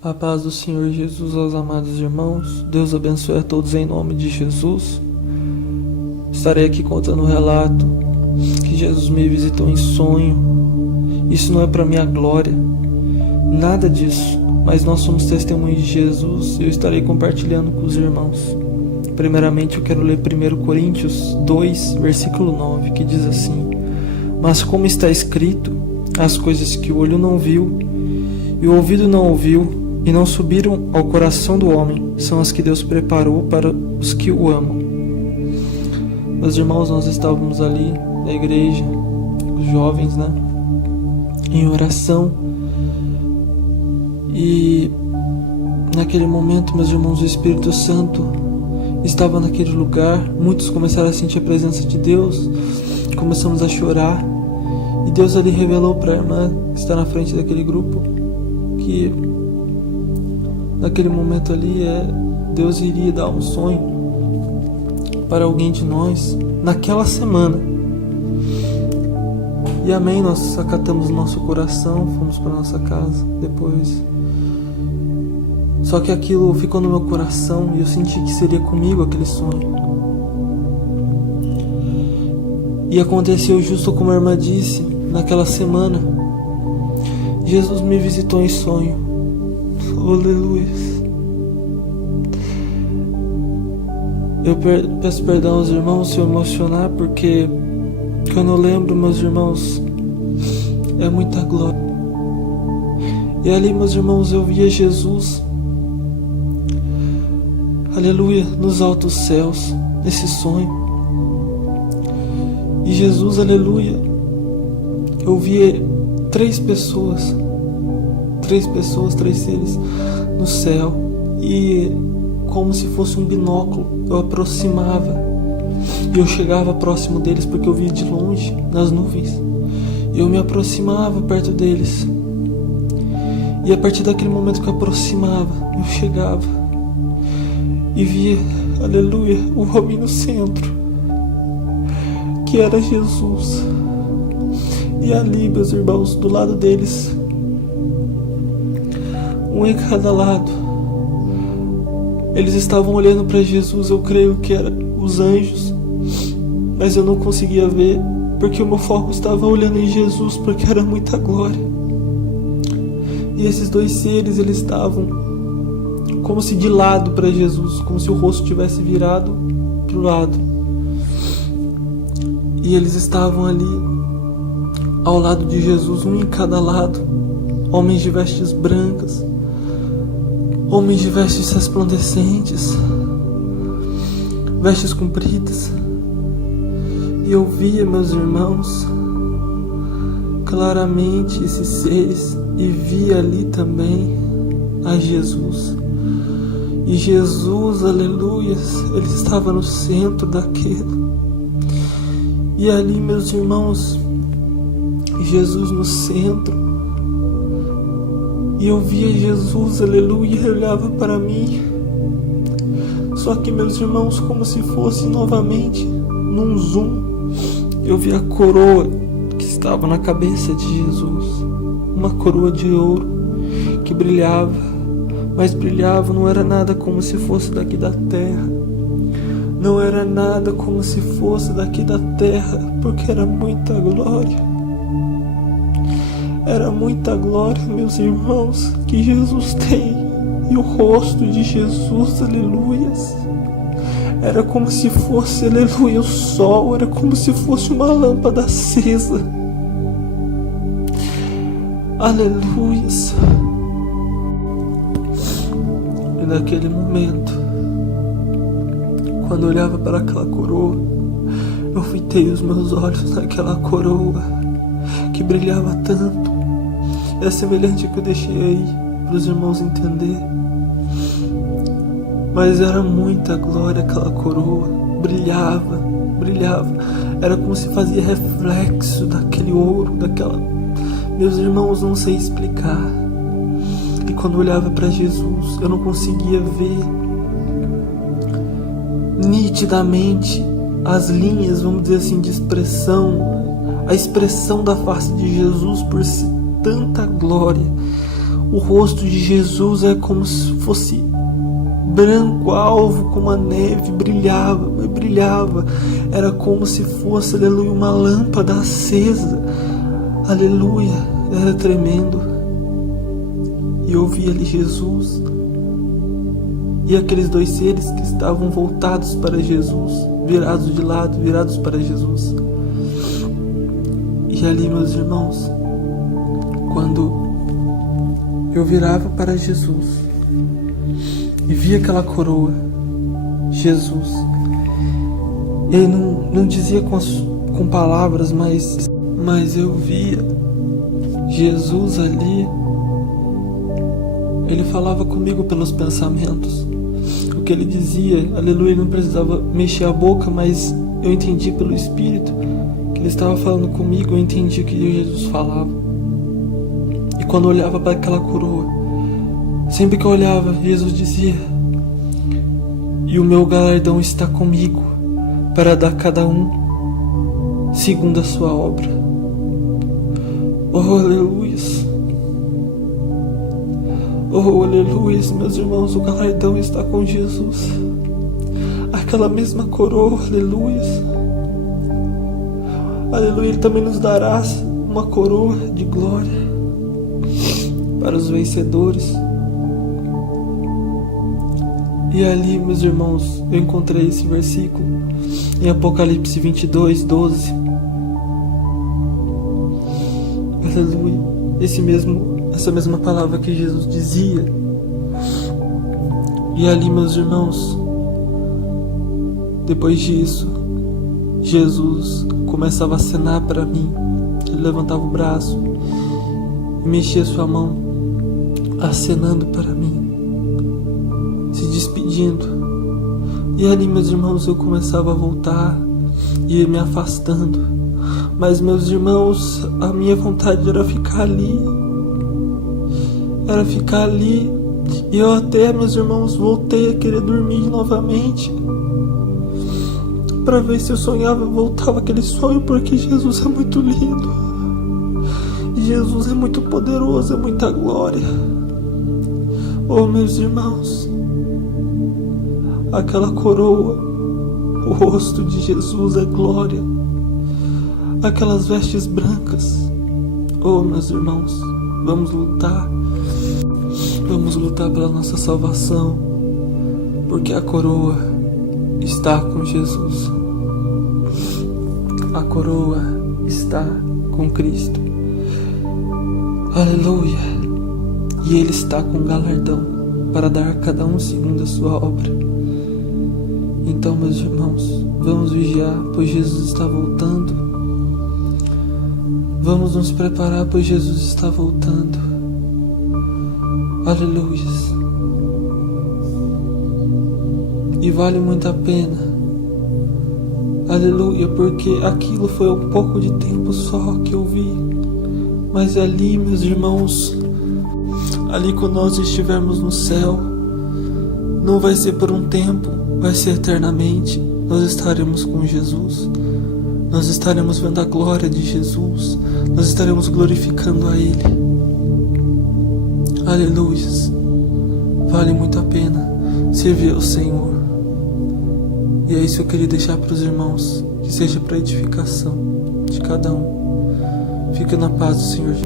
A paz do Senhor Jesus aos amados irmãos. Deus abençoe a todos em nome de Jesus. Estarei aqui contando um relato que Jesus me visitou em sonho. Isso não é para minha glória, nada disso, mas nós somos testemunhas de Jesus e eu estarei compartilhando com os irmãos. Primeiramente eu quero ler 1 Coríntios 2, versículo 9, que diz assim: Mas como está escrito, as coisas que o olho não viu e o ouvido não ouviu e não subiram ao coração do homem, são as que Deus preparou para os que o amam. Meus irmãos, nós estávamos ali na igreja, os jovens, em oração, e naquele momento, meus irmãos, o Espírito Santo estava naquele lugar. Muitos começaram a sentir a presença de Deus, começamos a chorar, e Deus ali revelou para a irmã que está na frente daquele grupo que naquele momento ali Deus iria dar um sonho para alguém de nós naquela semana. E amém, nós acatamos nosso coração, fomos para nossa casa depois. Só que aquilo ficou no meu coração e eu senti que seria comigo aquele sonho. E aconteceu justo como a irmã disse, naquela semana. Jesus me visitou em sonho. Aleluia. Eu peço perdão aos irmãos se eu emocionar, porque quando eu lembro, meus irmãos, é muita glória. E ali, meus irmãos, eu via Jesus, aleluia, nos altos céus, nesse sonho. E Jesus, aleluia, eu via três seres no céu, e como se fosse um binóculo, eu aproximava e eu chegava próximo deles, porque eu via de longe, nas nuvens, e eu me aproximava perto deles, e a partir daquele momento que eu aproximava, eu chegava e via, aleluia, o homem no centro, que era Jesus. E ali, meus irmãos, do lado deles, um em cada lado, eles estavam olhando para Jesus. Eu creio que eram os anjos, mas eu não conseguia ver, porque o meu foco estava olhando em Jesus, porque era muita glória. E esses dois seres, eles estavam como se de lado para Jesus, como se o rosto tivesse virado para o lado. E eles estavam ali ao lado de Jesus, um em cada lado, homens de vestes brancas, homens de vestes resplandecentes, vestes compridas. E eu via, meus irmãos, claramente esses seres, e via ali também a Jesus. E Jesus, aleluia, ele estava no centro daquilo. E ali, meus irmãos, Jesus no centro, e eu via Jesus, aleluia, ele olhava para mim. Só que, meus irmãos, como se fosse novamente num zoom, eu via a coroa que estava na cabeça de Jesus, uma coroa de ouro que brilhava, mas brilhava, não era nada como se fosse daqui da terra, não era nada como se fosse daqui da terra, porque era muita glória. Era muita glória, meus irmãos, que Jesus tem. E o rosto de Jesus, aleluias, era como se fosse, aleluia, o sol. Era como se fosse uma lâmpada acesa. Aleluias. E naquele momento, quando eu olhava para aquela coroa, eu fitei os meus olhos naquela coroa que brilhava tanto. É semelhante que eu deixei aí para os irmãos entender. Mas era muita glória aquela coroa. Brilhava, brilhava. Era como se fazia reflexo daquele ouro, daquela... Meus irmãos, não sei explicar. E quando eu olhava para Jesus, eu não conseguia ver nitidamente as linhas, vamos dizer assim, de expressão, a expressão da face de Jesus por si, tanta glória. O rosto de Jesus é como se fosse branco, alvo, como a neve, brilhava. Era como se fosse, aleluia, uma lâmpada acesa. Aleluia, era tremendo. E eu vi ali Jesus e aqueles dois seres que estavam voltados para Jesus, virados de lado, virados para Jesus. E ali, meus irmãos, quando eu virava para Jesus e via aquela coroa, Jesus, ele não dizia com palavras, mas eu via Jesus ali. Ele falava comigo pelos pensamentos. O que ele dizia, aleluia, ele não precisava mexer a boca, mas eu entendi pelo Espírito que ele estava falando comigo. Eu entendi o que Jesus falava. E quando eu olhava para aquela coroa, sempre que eu olhava, Jesus dizia: e o meu galardão está comigo, para dar a cada um segundo a sua obra. Oh, aleluia. Oh, aleluia, meus irmãos, o galardão está com Jesus. Aquela mesma coroa, aleluia. Aleluia, Ele também nos dará uma coroa de glória para os vencedores. E ali, meus irmãos, eu encontrei esse versículo em Apocalipse 22, 12. Aleluia, essa mesma palavra que Jesus dizia. E ali, meus irmãos, depois disso, Jesus começava a acenar para mim. Ele levantava o braço e mexia sua mão, acenando para mim, se despedindo. E ali, meus irmãos, eu começava a voltar e ia me afastando. Mas, meus irmãos, a minha vontade era ficar ali. E eu até, meus irmãos, voltei a querer dormir novamente, para ver se eu sonhava, voltava aquele sonho, porque Jesus é muito lindo. Jesus é muito poderoso, é muita glória. Oh, meus irmãos, aquela coroa, o rosto de Jesus é glória. Aquelas vestes brancas. Oh, meus irmãos, vamos lutar. Vamos lutar pela nossa salvação, porque a coroa está com Jesus. A coroa está com Cristo. Aleluia. E Ele está com galardão para dar a cada um segundo a sua obra. Então, meus irmãos, vamos vigiar, pois Jesus está voltando. Vamos nos preparar, pois Jesus está voltando. Aleluia. E vale muito a pena. Aleluia, porque aquilo foi um pouco de tempo só que eu vi. Mas ali, meus irmãos, ali quando nós estivermos no céu, não vai ser por um tempo, vai ser eternamente. Nós estaremos com Jesus. Nós estaremos vendo a glória de Jesus. Nós estaremos glorificando a Ele. Aleluia. Vale muito a pena servir ao Senhor. E é isso que eu queria deixar para os irmãos, que seja para edificação de cada um. Fica na paz do Senhor.